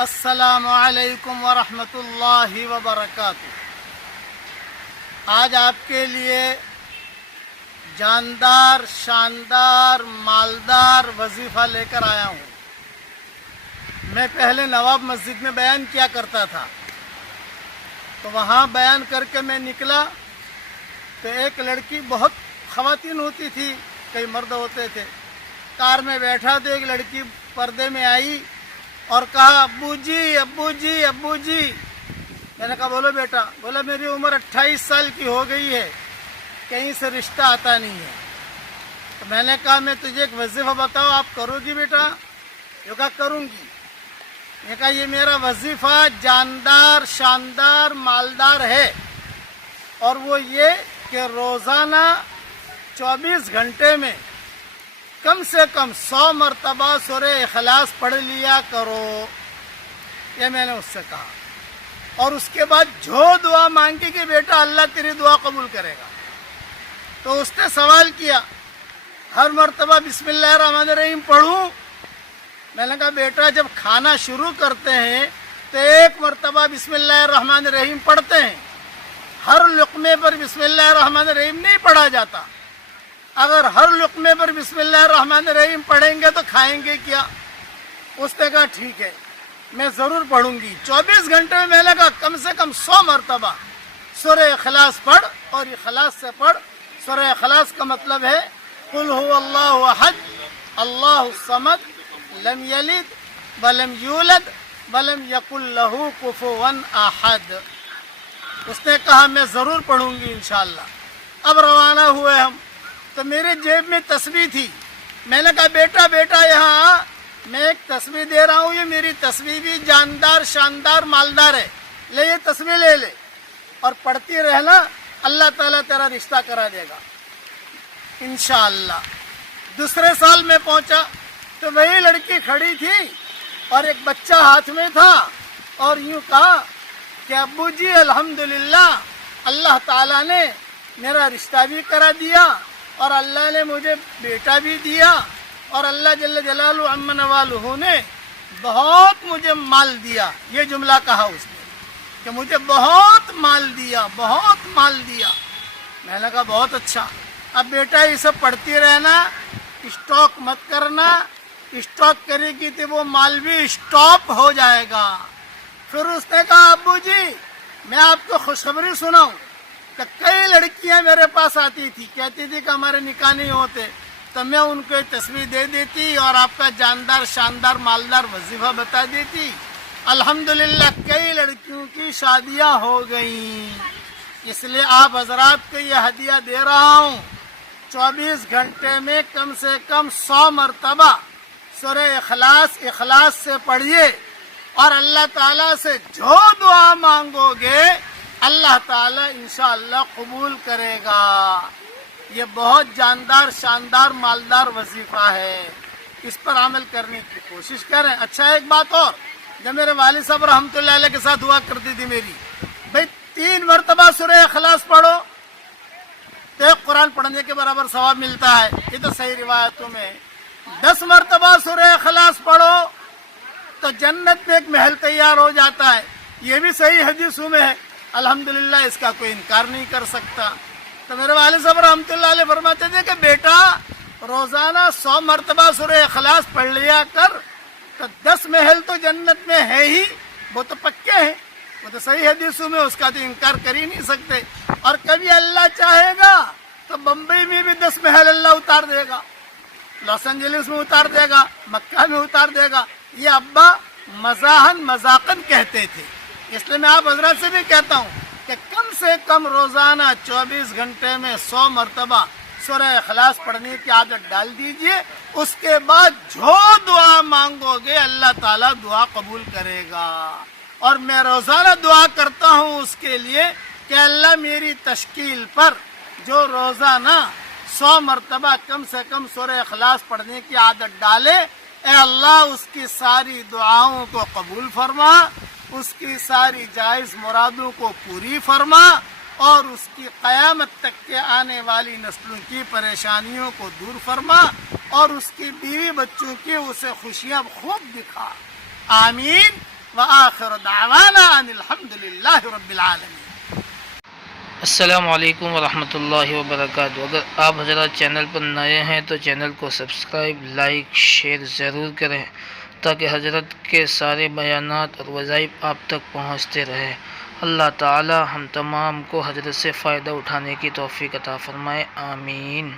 السلام علیکم ورحمۃ اللہ وبرکاتہ۔ آج آپ کے لیے جاندار، شاندار، مالدار وظیفہ لے کر آیا ہوں۔ میں پہلے نواب مسجد میں بیان کیا کرتا تھا، تو وہاں بیان کر کے میں نکلا تو ایک لڑکی، بہت خواتین ہوتی تھی، کئی مرد ہوتے تھے، کار میں بیٹھا تو ایک لڑکی پردے میں آئی اور کہا ابو جی ابو جی ابو جی۔ میں نے کہا بولو بیٹا۔ بولا میری عمر 28 سال کی ہو گئی ہے، کہیں سے رشتہ آتا نہیں ہے۔ تو میں نے کہا میں تجھے ایک وظیفہ بتاؤ، آپ کرو گی بیٹا؟ جو کہا کروں گی۔ میں کہا یہ میرا وظیفہ جاندار، شاندار، مالدار ہے، اور وہ یہ کہ روزانہ 24 گھنٹے میں کم سے کم 100 مرتبہ سورہ اخلاص پڑھ لیا کرو۔ یہ میں نے اس سے کہا، اور اس کے بعد جو دعا مانگی کہ بیٹا اللہ تیری دعا قبول کرے گا۔ تو اس نے سوال کیا ہر مرتبہ بسم اللہ الرحمن الرحیم پڑھوں؟ میں نے کہا بیٹا جب کھانا شروع کرتے ہیں تو ایک مرتبہ بسم اللہ الرحمن الرحیم پڑھتے ہیں، ہر لقمے پر بسم اللہ الرحمن الرحیم نہیں پڑھا جاتا۔ اگر ہر لقمے پر بسم اللہ الرحمن الرحیم پڑھیں گے تو کھائیں گے کیا؟ اس نے کہا ٹھیک ہے میں ضرور پڑھوں گی۔ 24 گھنٹے میں نے کہا کم سے کم 100 مرتبہ سورہ اخلاص پڑھ، اور اخلاص سے پڑھ۔ سورہ اخلاص کا مطلب ہے قل هو اللہ احد اللہ الصمد لم یلد ولم یولد ولم یکن لہ کفوا احد۔ اس نے کہا میں ضرور پڑھوں گی انشاءاللہ۔ اب روانہ ہوئے ہم، تو میرے جیب میں تسبیح تھی۔ میں نے کہا بیٹا بیٹا یہاں میں ایک تسبیح دے رہا ہوں، یہ میری تسبیح بھی جاندار، شاندار، مالدار ہے، لے یہ تسبیح لے لے اور پڑھتی رہنا، اللہ تعالیٰ تیرا رشتہ کرا دے گا انشاءاللہ۔ دوسرے سال میں پہنچا تو وہی لڑکی کھڑی تھی اور ایک بچہ ہاتھ میں تھا، اور یوں کہا کہ ابو جی الحمدللہ اللہ تعالیٰ نے میرا رشتہ بھی کرا دیا، اور اللہ نے مجھے بیٹا بھی دیا، اور اللہ جل جلالہ عم نوالہ نے بہت مجھے مال دیا۔ یہ جملہ کہا اس نے کہ مجھے بہت مال دیا، بہت مال دیا۔ میں نے کہا بہت اچھا، اب بیٹا یہ سب پڑھتی رہنا، اسٹاک مت کرنا، اسٹاک کرے گی تو وہ مال بھی اسٹاپ ہو جائے گا۔ پھر اس نے کہا ابو جی میں آپ کو خوشخبری سناؤں کہ کئی لڑکیاں میرے پاس آتی تھی، کہتی تھی کہ ہمارے نکاح نہیں ہوتے، تو میں ان کو ایک تصویر دے دیتی اور آپ کا جاندار، شاندار، مالدار وظیفہ بتا دیتی۔ الحمدللہ کئی لڑکیوں کی شادیاں ہو گئیں۔ اس لیے آپ حضرات کو یہ ہدیہ دے رہا ہوں، 24 گھنٹے میں کم سے کم 100 مرتبہ سورہ اخلاص سے پڑھیے، اور اللہ تعالیٰ سے جو دعا مانگو گے اللہ تعالیٰ انشاءاللہ قبول کرے گا۔ یہ بہت جاندار، شاندار، مالدار وظیفہ ہے، اس پر عمل کرنے کی کوشش کریں۔ اچھا ایک بات اور، جب میرے والد صاحب رحمۃ اللہ علیہ کے ساتھ ہوا کرتی تھی میری، بھائی 3 مرتبہ سورہ اخلاص پڑھو تو ایک قرآن پڑھنے کے برابر ثواب ملتا ہے، یہ تو صحیح روایتوں میں ہے۔ 10 مرتبہ سورہ اخلاص پڑھو تو جنت میں ایک محل تیار ہو جاتا ہے، یہ بھی صحیح حدیثوں میں ہے۔ الحمدللہ اس کا کوئی انکار نہیں کر سکتا۔ تو میرے والد صاحب رحمۃ اللہ علیہ فرماتے تھے کہ بیٹا روزانہ 100 مرتبہ سورہ اخلاص پڑھ لیا کر، تو 10 محل تو جنت میں ہے ہی، وہ تو پکے ہیں، وہ تو صحیح حدیثوں میں، اس کا تو انکار کر ہی نہیں سکتے۔ اور کبھی اللہ چاہے گا تو بمبئی میں بھی 10 محل اللہ اتار دے گا، لاس اینجلس میں اتار دے گا، مکہ میں اتار دے گا۔ یہ ابا مذاقن کہتے تھے، اس لیے میں آپ حضرات سے بھی کہتا ہوں کہ کم سے کم روزانہ 24 گھنٹے میں 100 مرتبہ سورہ اخلاص پڑھنے کی عادت ڈال دیجئے۔ اس کے بعد جو دعا مانگو گے اللہ تعالیٰ دعا قبول کرے گا۔ اور میں روزانہ دعا کرتا ہوں اس کے لیے کہ اللہ میری تشکیل پر جو روزانہ 100 مرتبہ کم سے کم سورہ اخلاص پڑھنے کی عادت ڈالے، اے اللہ اس کی ساری دعاؤں کو قبول فرما، اس کی ساری جائز مرادوں کو پوری فرما، اور اس کی قیامت تک کے آنے والی نسلوں کی پریشانیوں کو دور فرما، اور اس کی بیوی بچوں کی اسے خوشیاں خوب دکھا۔ آمین وآخر دعوانا ان الحمد للہ رب العالمین۔ السلام علیکم ورحمۃ اللہ وبرکاتہ۔ اگر آپ حضرات چینل پر نئے ہیں تو چینل کو سبسکرائب، لائک، شیئر ضرور کریں تاکہ حضرت کے سارے بیانات اور وظائف آپ تک پہنچتے رہے۔ اللہ تعالی ہم تمام کو حضرت سے فائدہ اٹھانے کی توفیق عطا فرمائے، آمین۔